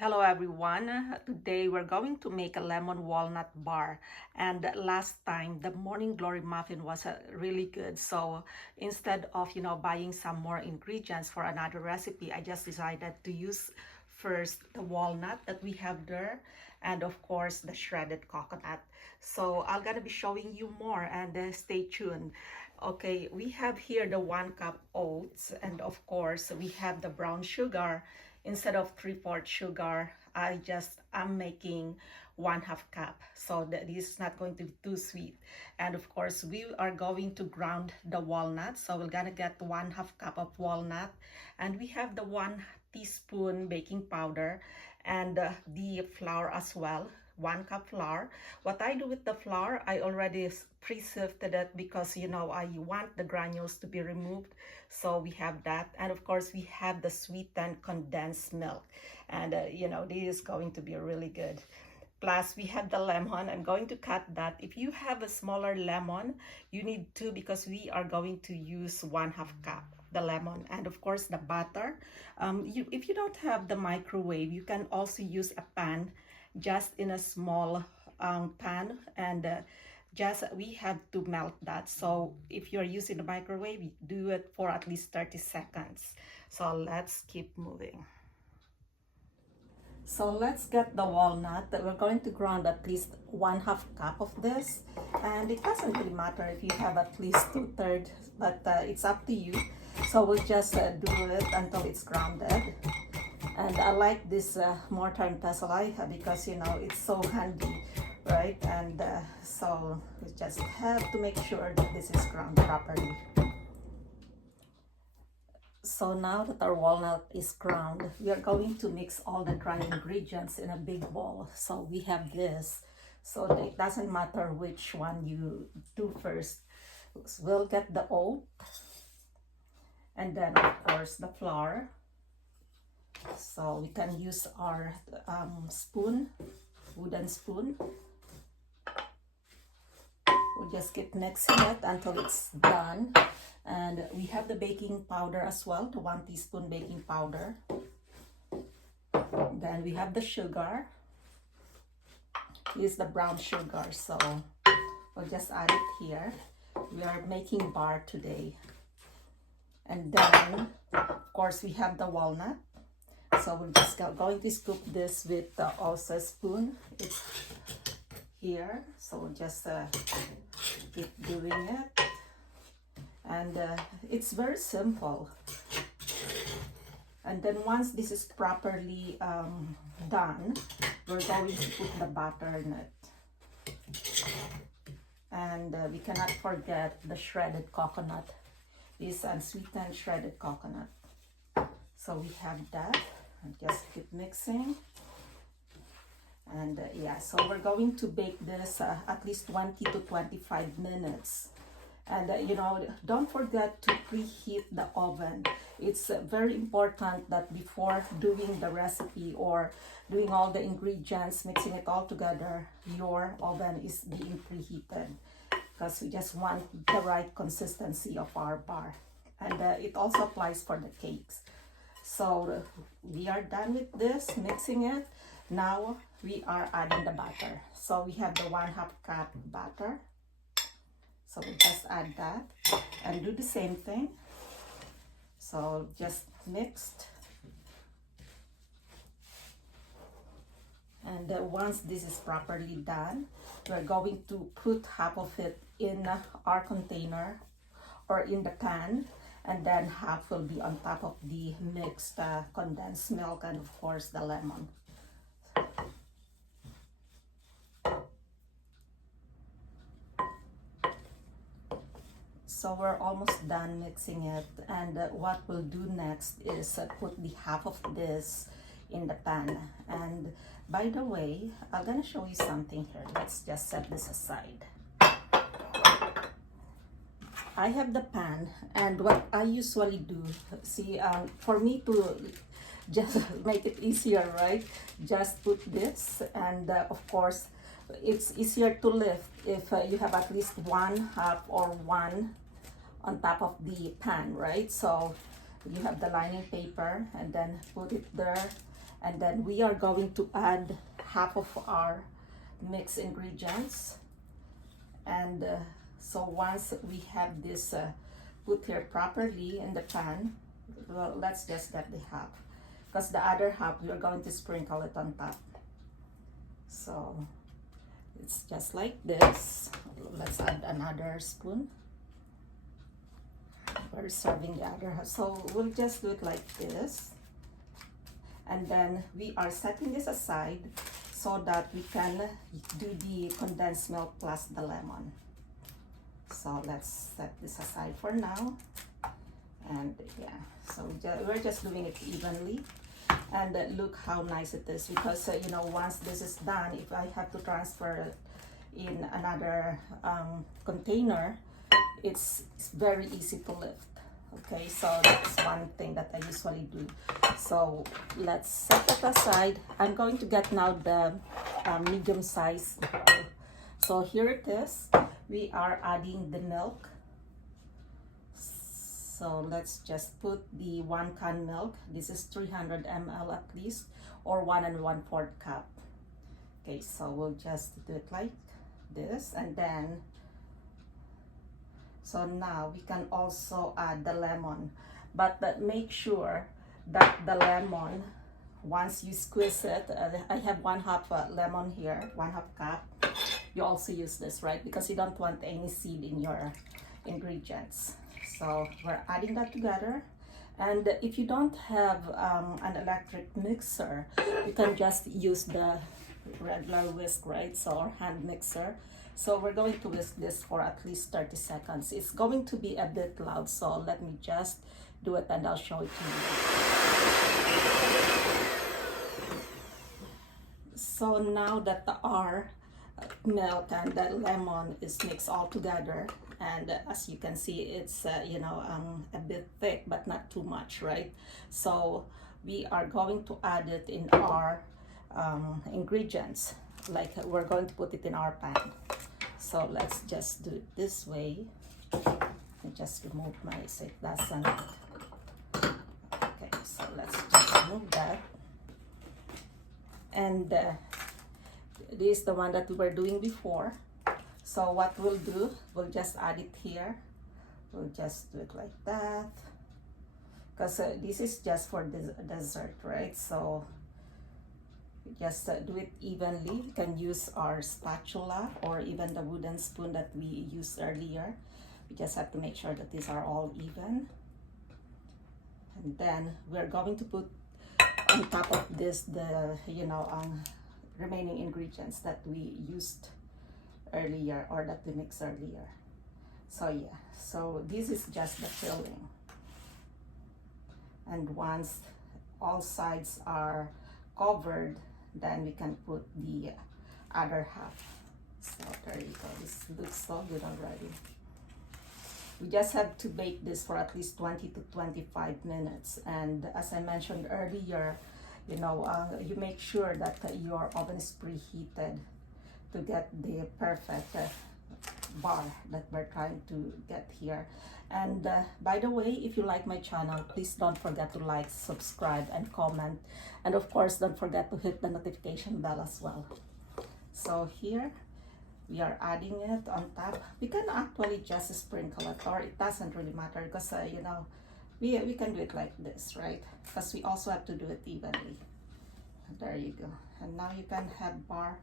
Hello everyone. Today we're going to make a lemon walnut bar. And last time the morning glory muffin was really good. So instead of buying some more ingredients for another recipe, I just decided to use first the walnut that we have there, and of course the shredded coconut. So I'm gonna be showing you more, and stay tuned. Okay, we have here the 1 cup oats, and of course we have the brown sugar. Instead of 3/4 sugar, I'm making 1/2 cup, so that this is not going to be too sweet. And of course we are going to ground the walnuts, so we're gonna get 1/2 cup of walnut, and we have the 1 teaspoon baking powder, and the flour as well, 1 cup flour. What I do with the flour, I already pre-sifted it because I want the granules to be removed. So we have that, and of course we have the sweetened condensed milk, and this is going to be really good. Plus we have the lemon. I'm going to cut that. If you have a smaller lemon, you need two, because we are going to use 1/2 cup the lemon. And of course the butter. If you don't have the microwave, you can also use a pan, just in a small pan, and just we have to melt that. So if you're using the microwave, do it for at least 30 seconds. So let's keep moving. So let's get the walnut. We're going to grind at least 1/2 cup of this, and it doesn't really matter if you have at least 2/3, but it's up to you. So we'll just do it until it's grounded. And I like this mortar and pestle because it's so handy, right? And so we just have to make sure that this is ground properly. So now that our walnut is ground, we are going to mix all the dry ingredients in a big bowl. So we have this, so it doesn't matter which one you do first. We'll get the oat, and then of course the flour. So we can use our spoon, wooden spoon. We'll just keep mixing it until it's done. And we have the baking powder as well, the 1 teaspoon baking powder. Then we have the sugar. This is the brown sugar, so we'll just add it here. We are making bar today. And then of course we have the walnut. So we're just going to scoop this with also a spoon. It's here, so we'll just keep doing it. And it's very simple. And then once this is properly done, we're going to put the butter in it. And we cannot forget the shredded coconut. This unsweetened shredded coconut. So we have that. And just keep mixing. And yeah, so we're going to bake this at least 20 to 25 minutes. And don't forget to preheat the oven. It's very important that before doing the recipe or doing all the ingredients, mixing it all together, your oven is being preheated, because we just want the right consistency of our bar. And it also applies for the cakes. So we are done with this, mixing it. Now we are adding the butter. So we have the 1/2 cup butter. So we just add that and do the same thing. So just mixed. And once this is properly done, we're going to put half of it in our container or in the pan, and then half will be on top of the mixed condensed milk, and of course the lemon. So we're almost done mixing it, and what we'll do next is put the half of this in the pan. And by the way, I'm gonna show you something here. Let's just set this aside. I have the pan, and what I usually do, see, for me to just make it easier, right? Just put this, and of course, it's easier to lift if you have at least 1/2 or 1 on top of the pan, right? So you have the lining paper, and then put it there, And then we are going to add half of our mixed ingredients. And so once we have this put here properly in the pan, well, let's just get the half, because the other half we're going to sprinkle it on top. So it's just like this. Let's add another spoon. We're serving the other half, so we'll just do it like this. And then we are setting this aside so that we can do the condensed milk plus the lemon. So let's set this aside for now. And yeah, so we're just doing it evenly. And look how nice it is, because you know, once this is done, if I have to transfer it in another container, it's very easy to lift. Okay, so that's one thing that I usually do. So let's set that aside. I'm going to get now the medium size bowl. So here it is. We are adding the milk. So let's just put the 1 can milk. This is 300 ml at least, or 1 1/4 cup. Okay, so we'll just do it like this, and then so now we can also add the lemon, but make sure that the lemon, once you squeeze it, I have 1/2 lemon here, 1/2 cup. You also use this, right? Because you don't want any seed in your ingredients. So we're adding that together. And if you don't have an electric mixer, you can just use the regular whisk, right? So our hand mixer. So we're going to whisk this for at least 30 seconds. It's going to be a bit loud, so let me just do it and I'll show it to you. So now that our milk and the lemon is mixed all together, and as you can see, it's you know, a bit thick but not too much, right? So we are going to add it in our ingredients, like we're going to put it in our pan. So let's just do it this way. I just remove my, so it doesn't. Okay, so let's just remove that. And this is the one that we were doing before. So what we'll do, we'll just add it here. We'll just do it like that, because this is just for the dessert, right? So just do it evenly. You can use our spatula or even the wooden spoon that we used earlier. We just have to make sure that these are all even. And then we're going to put on top of this the, you know, remaining ingredients that we used earlier, or that we mixed earlier. So yeah, so this is just the filling. And once all sides are covered, then we can put the other half. So there you go. This looks so good already. We just have to bake this for at least 20 to 25 minutes. And as I mentioned earlier, you know, you make sure that your oven is preheated to get the perfect bar that we're trying to get here. And by the way, if you like my channel, please don't forget to like, subscribe, and comment. And of course, don't forget to hit the notification bell as well. So here, we are adding it on top. We can actually just sprinkle it, or it doesn't really matter, because you know, we can do it like this, right? Because we also have to do it evenly. There you go. And now you can have bar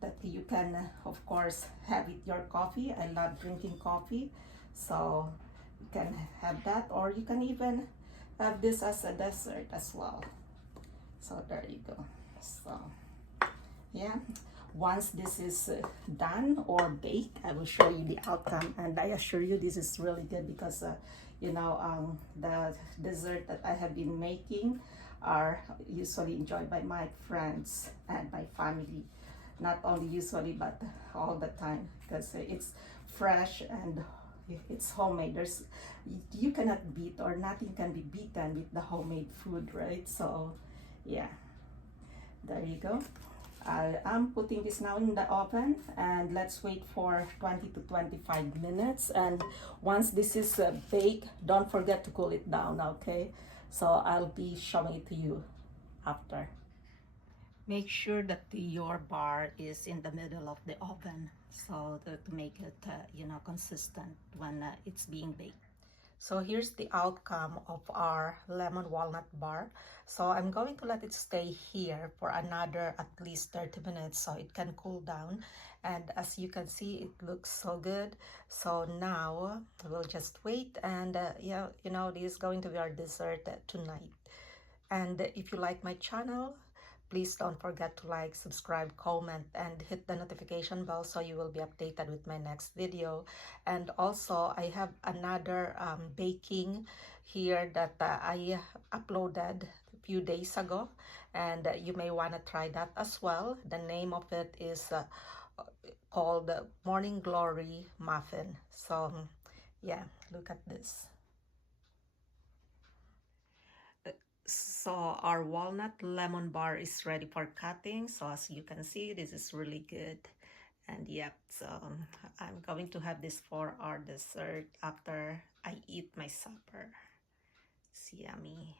that you can, of course, have with your coffee. I love drinking coffee, so you can have that, or you can even have this as a dessert as well. So there you go. So yeah, once this is done or baked, I will show you the outcome, and I assure you this is really good, because you know, the dessert that I have been making are usually enjoyed by my friends and my family. Not only usually, but all the time, because it's fresh and it's homemade. You cannot beat, or nothing can be beaten with the homemade food, right? So yeah, there you go. I'm putting this now in the oven, and let's wait for 20 to 25 minutes. And once this is baked, don't forget to cool it down, okay? So I'll be showing it to you after. Make sure that your bar is in the middle of the oven, so to make it consistent when it's being baked. So here's the outcome of our lemon walnut bar. So I'm going to let it stay here for another at least 30 minutes so it can cool down. And as you can see, it looks so good. So now we'll just wait, and yeah, this is going to be our dessert tonight. And if you like my channel, please don't forget to like, subscribe, comment, and hit the notification bell so you will be updated with my next video. And also, I have another baking here that I uploaded a few days ago, and you may want to try that as well. The name of it is called Morning Glory Muffin. So yeah, look at this. So our walnut lemon bar is ready for cutting. So as you can see, this is really good. And yep, so I'm going to have this for our dessert after I eat my supper. It's yummy.